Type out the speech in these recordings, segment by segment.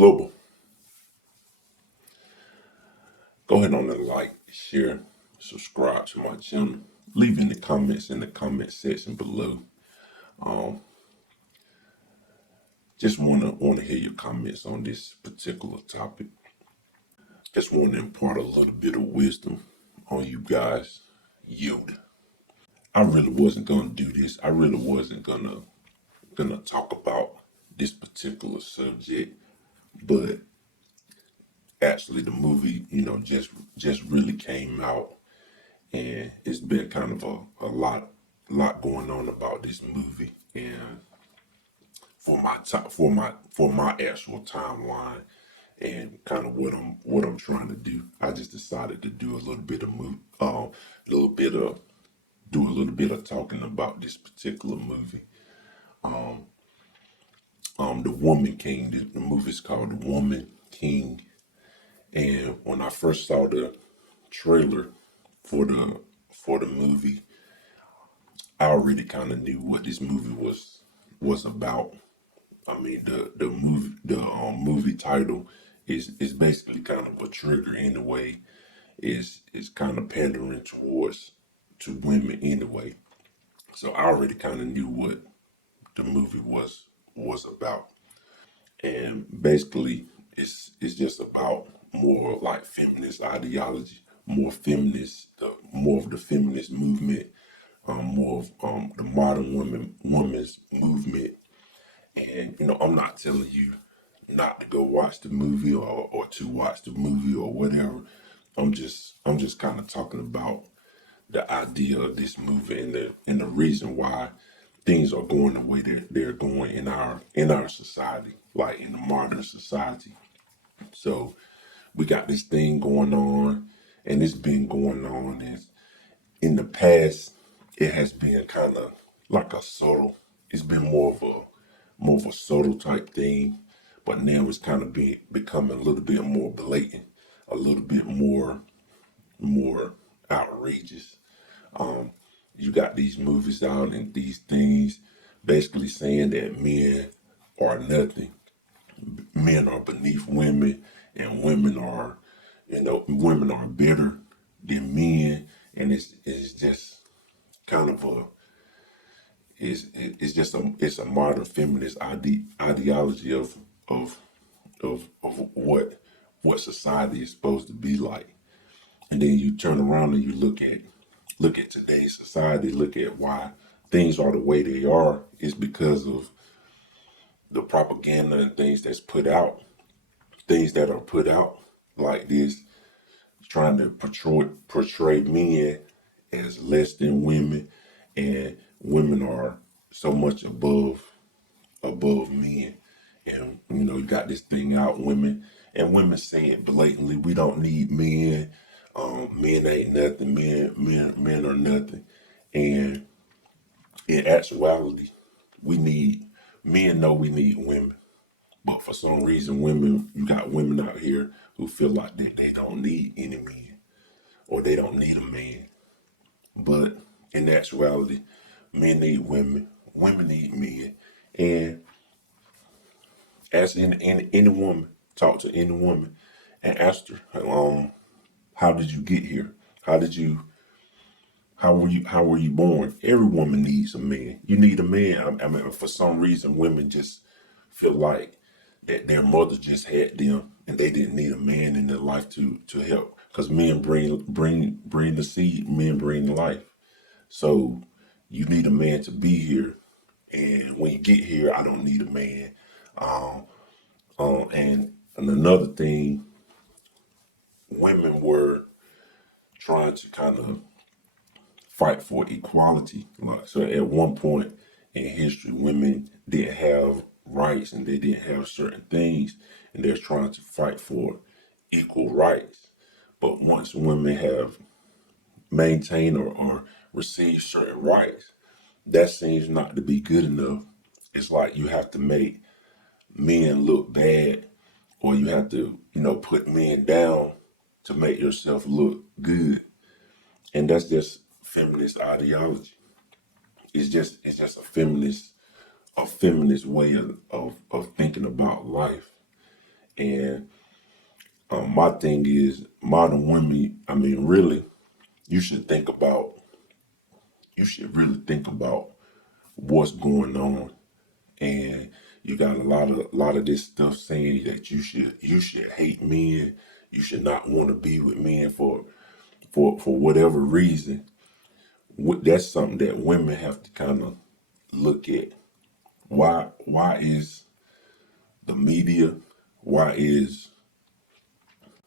Global. Go ahead on and like, share, subscribe to my channel. Leave any comments in the comment section below. Just wanna hear your comments on this particular topic. Just want to impart a little bit of wisdom on you guys. Yield. I really wasn't gonna do this. I really wasn't gonna talk about this particular subject, but actually the movie, just really came out, and it's been kind of a lot going on about this movie. And for my actual timeline and kind of what I'm trying to do, I just decided to do a little bit of do a little bit of talking about this particular movie. The Woman King. The movie's called The Woman King. And when I first saw the trailer for the movie, I already kind of knew what this movie was about. I mean, the movie title is basically kind of a trigger anyway. Is kind of pandering to women anyway. So I already kind of knew what the movie was about. And basically it's just about more like feminist ideology, more of the feminist movement, more of the modern women's movement. And I'm not telling you not to go watch the movie or to watch the movie or whatever. I'm just kind of talking about the idea of this movie and the reason why things are going the way they're going in our society, like in the modern society. So we got this thing going on, and it's been going on. And in the past, it has been kind of like a subtle. It's been more of a subtle type thing, but now it's kind of becoming a little bit more blatant, a little bit more outrageous. You got these movies out and these things basically saying that men are nothing. Men are beneath women, and women are better than men. And it's just kind of it's a modern feminist ideology of what society is supposed to be like. And then you turn around and you look at today's society, look at why things are the way they are, is because of the propaganda and things that are put out like this, trying to portray men as less than women, and women are so much above men. And you got this thing out, women say it blatantly: we don't need men. Men ain't nothing. Men are nothing. And in actuality, we need men. Know we need women, but for some reason, you got women out here who feel like they don't need any men, or they don't need a man. But in actuality, men need women, women need men. And ask any woman, talk to any woman, and ask her, how did you get here? How did you? How were you born? Every woman needs a man. You need a man. I mean, for some reason, women just feel like that their mother just had them, and they didn't need a man in their life to help. Because men bring the seed. Men bring life. So you need a man to be here. And when you get here, I don't need a man. Um, and another thing, women were trying to kind of fight for equality. Like, so at one point in history, women didn't have rights and they didn't have certain things, and they're trying to fight for equal rights. But once women have maintained or received certain rights, that seems not to be good enough. It's like you have to make men look bad, or you have to, put men down to make yourself look good. And that's just feminist ideology. It's just a feminist way of thinking about life. And my thing is, modern women, I mean, really, you should think about, you should really think about what's going on. And you got a lot of this stuff saying that you should hate men, you should not want to be with men for whatever reason. That's something that women have to kind of look at. Why is the media, why is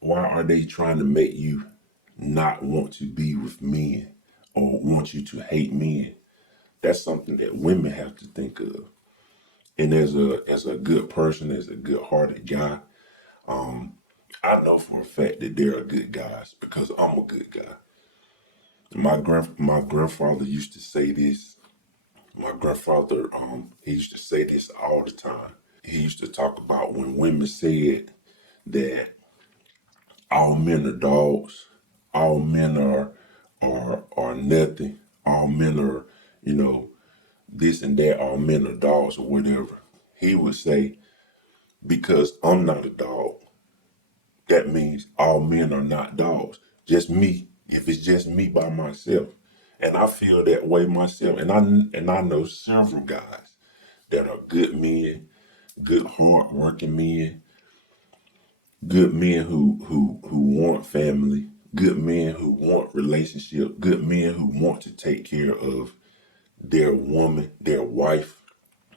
why are they trying to make you not want to be with men or want you to hate men? That's something that women have to think of. And as a good person, as a good hearted guy, I know for a fact that there are good guys because I'm a good guy. My grandfather used to say this. My grandfather, he used to say this all the time. He used to talk about when women said that all men are dogs, all men are nothing, all men are, you know, this and that, all men are dogs or whatever. He would say, because I'm not a dog, that means all men are not dogs. Just me, if it's just me by myself. And I feel that way myself. And I know several guys that are good men, good hard working men, good men who want family, good men who want relationship, good men who want to take care of their woman, their wife,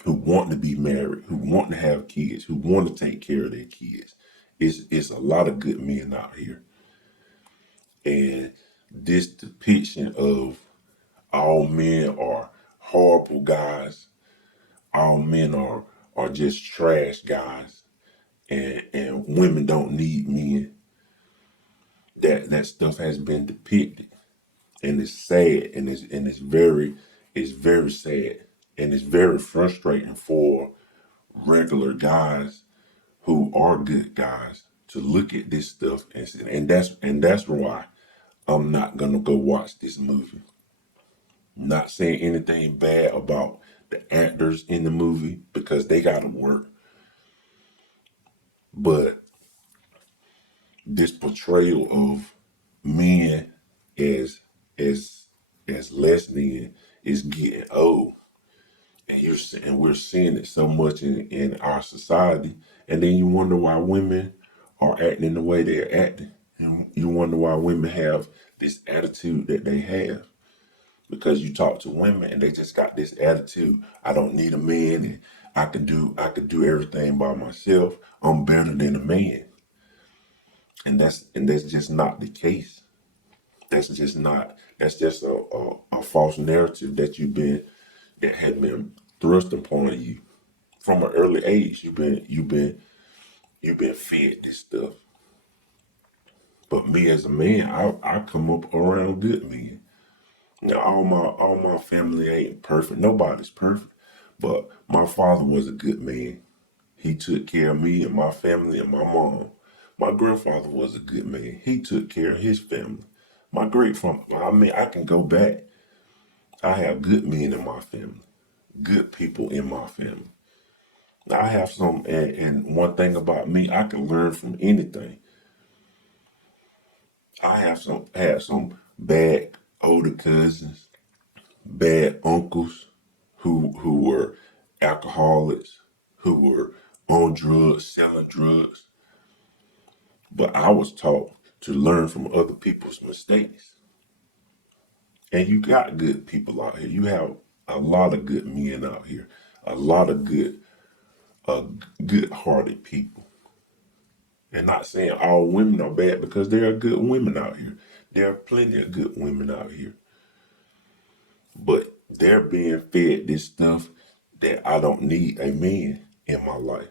who want to be married, who want to have kids, who want to take care of their kids. It's a lot of good men out here. And this depiction of all men are horrible guys, all men are just trash guys, and women don't need men. That stuff has been depicted, and it's sad, and it's very sad, and it's very frustrating for regular guys who are good guys to look at this stuff and that's why I'm not gonna go watch this movie. Not saying anything bad about the actors in the movie because they gotta work, but this portrayal of men as as as less than is getting old, and we're seeing it so much in our society, and then you wonder why women are acting the way they're acting. You wonder why women have this attitude that they have because you talk to women and they just got this attitude. I don't need a man, and I could do everything by myself. I'm better than a man, and that's just not the case. That's just a false narrative that had been thrust upon you from an early age. You've been fed this stuff. But me as a man, I come up around good men. Now all my family ain't perfect. Nobody's perfect. But my father was a good man. He took care of me and my family and my mom. My grandfather was a good man. He took care of his family. My great father, I mean, I can go back. I have good men in my family, good people in my family. I have some, and one thing about me, I can learn from anything. I have had some bad older cousins, bad uncles who were alcoholics, who were on drugs, selling drugs. But I was taught to learn from other people's mistakes. And you got good people out here. You have a lot of good men out here, a lot of uh, good-hearted people. And not saying all women are bad because there are good women out here. There are plenty of good women out here. But they're being fed this stuff that I don't need a man in my life.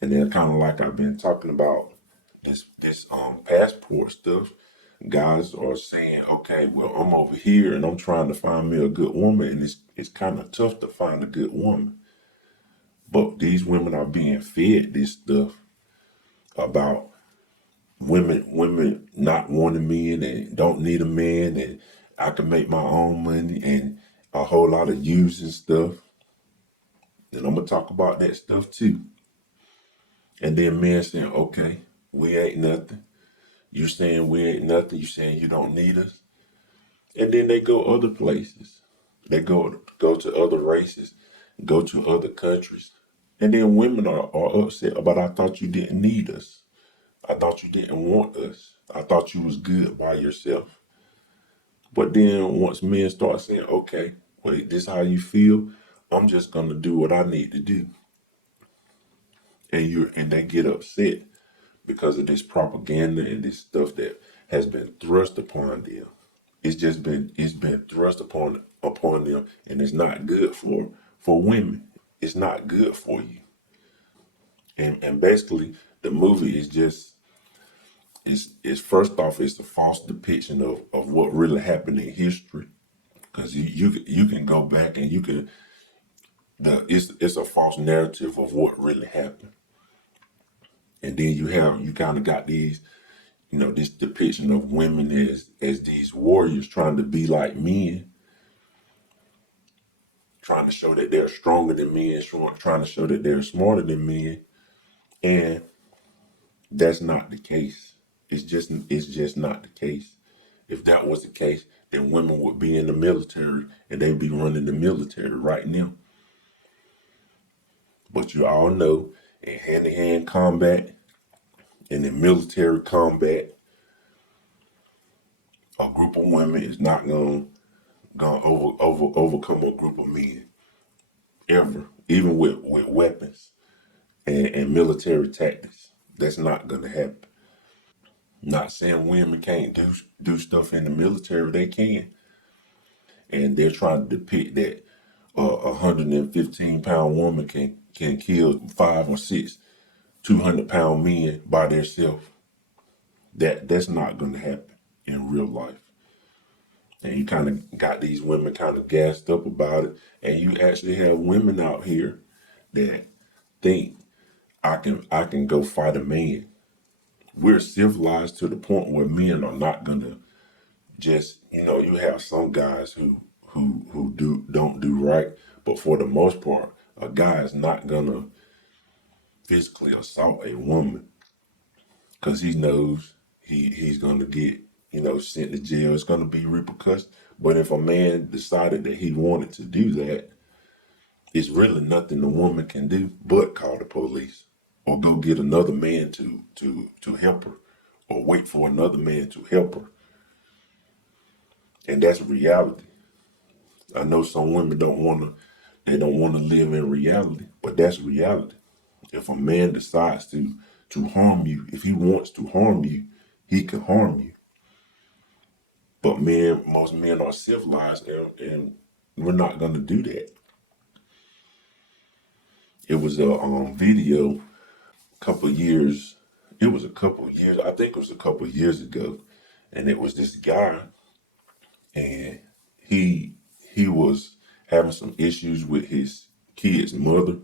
And then kind of like I've been talking about this passport stuff, guys are saying, okay, well, I'm over here and I'm trying to find me a good woman, and it's kind of tough to find a good woman. But these women are being fed this stuff about women not wanting men and don't need a man, and I can make my own money, and a whole lot of using stuff. And I'm gonna talk about that stuff too. And then men saying, okay, we ain't nothing. You saying we ain't nothing. You saying you don't need us. And then they go other places. They go to other races, go to other countries. And then women are upset about, I thought you didn't need us. I thought you didn't want us. I thought you was good by yourself. But then once men start saying, okay, wait, this how you feel, I'm just gonna do what I need to do. And they get upset because of this propaganda and this stuff that has been thrust upon them. It's been thrust upon them, and it's not good for women. It's not good for you. And basically the movie is just it's first off, it's a false depiction of what really happened in history. Because you can go back and you can it's a false narrative of what really happened. And then you kind of got these, this depiction of women as these warriors trying to be like men, trying to show that they're stronger than men, trying to show that they're smarter than men. And that's not the case. It's just not the case. If that was the case, then women would be in the military and they'd be running the military right now. But you all know, in hand-to-hand combat and in military combat, a group of women is not gonna overcome a group of men ever, even with weapons and military tactics. That's not gonna happen. Not saying women can't do stuff in the military, they can, and they're trying to depict that a 115-pound woman can kill 5 or 6 200-pound men by themselves. That's not gonna happen in real life. And you kind of got these women kind of gassed up about it, and you actually have women out here that think I can go fight a man. We're civilized to the point where men are not gonna just, you have some guys who don't do right, but for the most part, a guy is not gonna physically assault a woman because he knows he's gonna get sent to jail. It's gonna be repercussions. But if a man decided that he wanted to do that, it's really nothing the woman can do but call the police or go get another man to help her or wait for another man to help her. And that's reality. I know some women don't wanna live in reality, but that's reality. If a man decides to harm you, if he wants to harm you, he can harm you. But most men are civilized, and we're not gonna do that. It was a video couple years. It was a couple years. I think it was a couple years ago, and it was this guy, and he was having some issues with his kid's mother,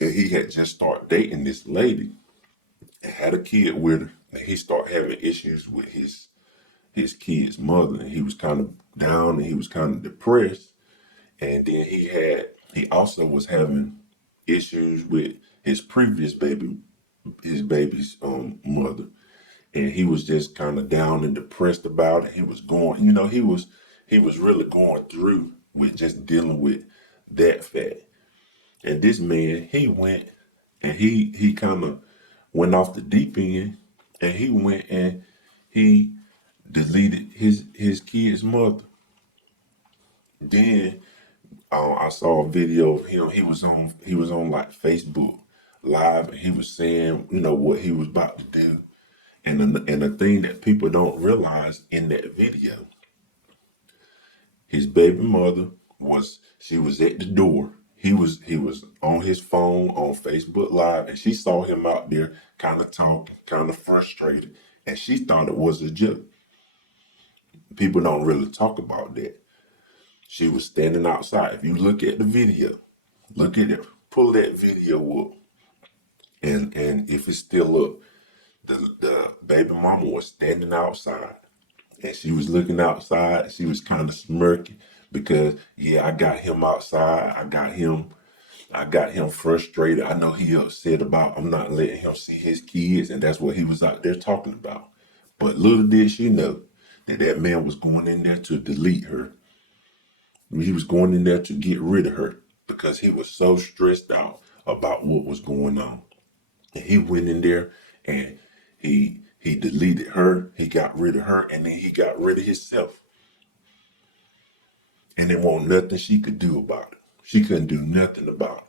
and he had just started dating this lady and had a kid with her, and he started having issues with his kid's mother, and he was kind of down and he was kind of depressed, and then he also was having issues with his previous baby's mother, and he was just kind of down and depressed about it. He was going, he was really going through with just dealing with that fact. And this man, he went and he kind of went off the deep end, and he went and he deleted his kid's mother. Then I saw a video of him. He was on like Facebook Live, and he was saying, what he was about to do. And the thing that people don't realize in that video, his baby mother she was at the door. He was on his phone on Facebook Live, and she saw him out there kind of talking, kind of frustrated, and she thought it was a joke. People don't really talk about that. She was standing outside. If you look at the video, look at it, pull that video up, and if it's still up, the baby mama was standing outside, and she was looking outside. She was kind of smirking because, yeah, I got him outside. I got him. I got him frustrated. I know he upset about I'm not letting him see his kids, and that's what he was out there talking about. But little did she know that that man was going in there to delete her. He was going in there to get rid of her because he was so stressed out about what was going on. And he went in there and he deleted her, he got rid of her, and then he got rid of himself. And there wasn't nothing she could do about it. She couldn't do nothing about it.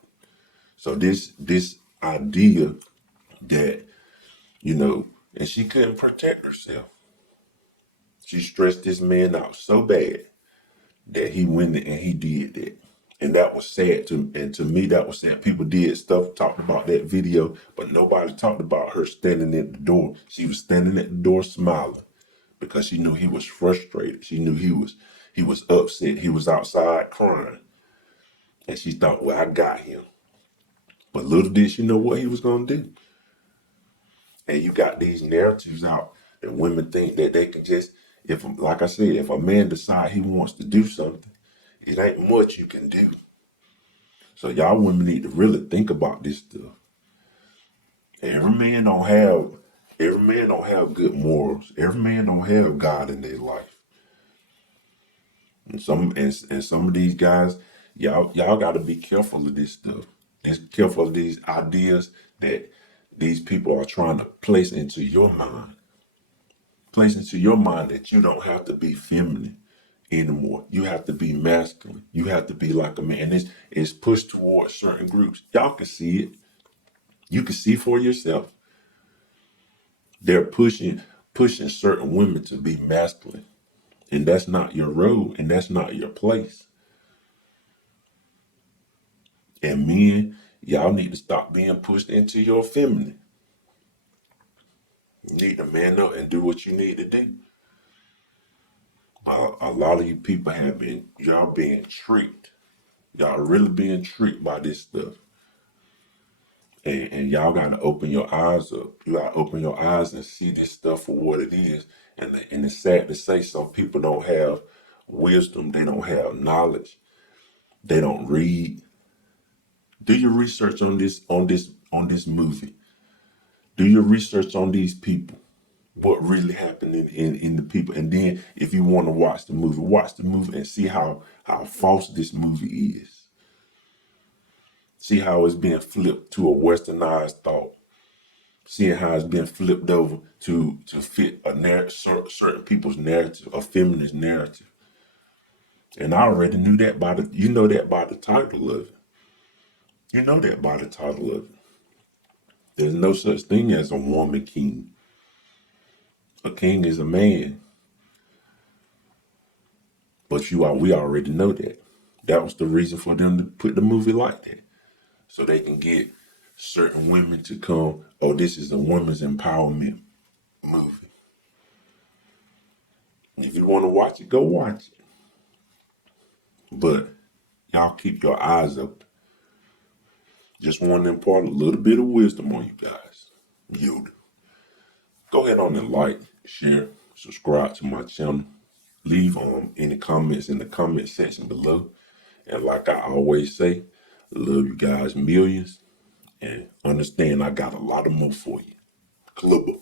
So this idea that, and she couldn't protect herself. She stressed this man out so bad that he went and he did that. And that was sad to me, that was sad. People did stuff, talked about that video, but nobody talked about her standing at the door. She was standing at the door smiling because she knew he was frustrated. She knew he was upset. He was outside crying. And she thought, well, I got him. But little did she know what he was gonna do. And you got these narratives out that women think that they can just, if like I said, if a man decide he wants to do something, it ain't much you can do. So y'all women need to really think about this stuff. Every man don't have good morals. Every man don't have God in their life. And some of these guys, y'all gotta be careful of this stuff. Just careful of these ideas that these people are trying to place into your mind. Place into your mind that you don't have to be feminine anymore. You have to be masculine. You have to be like a man. It's pushed towards certain groups. Y'all can see it. You can see for yourself. They're pushing certain women to be masculine. And that's not your role and that's not your place. And men, y'all need to stop being pushed into your feminine. You need to man up and do what you need to do. A lot of you people y'all being tricked. Y'all really being tricked by this stuff. And y'all got to open your eyes up. You got to open your eyes and see this stuff for what it is. And it's sad to say some people don't have wisdom. They don't have knowledge. They don't read. Do your research on this movie. Do your research on these people. What really happened in the people. And then if you want to watch the movie and see how false this movie is. See how it's being flipped to a westernized thought. Seeing how it's been flipped over to fit certain people's narrative, a feminist narrative. And I already knew that by the title of it. You know that by the title of it. There's no such thing as a woman king. A king is a man. But we already know that. That was the reason for them to put the movie like that. So they can get certain women to come, oh, this is a women's empowerment movie. If you want to watch it, go watch it. But y'all keep your eyes open. Just want to impart a little bit of wisdom on you guys. Go ahead on and like, share, subscribe to my channel. Leave any comments in the comment section below. And like I always say, love you guys millions. And understand I got a lot of more for you. Clubber.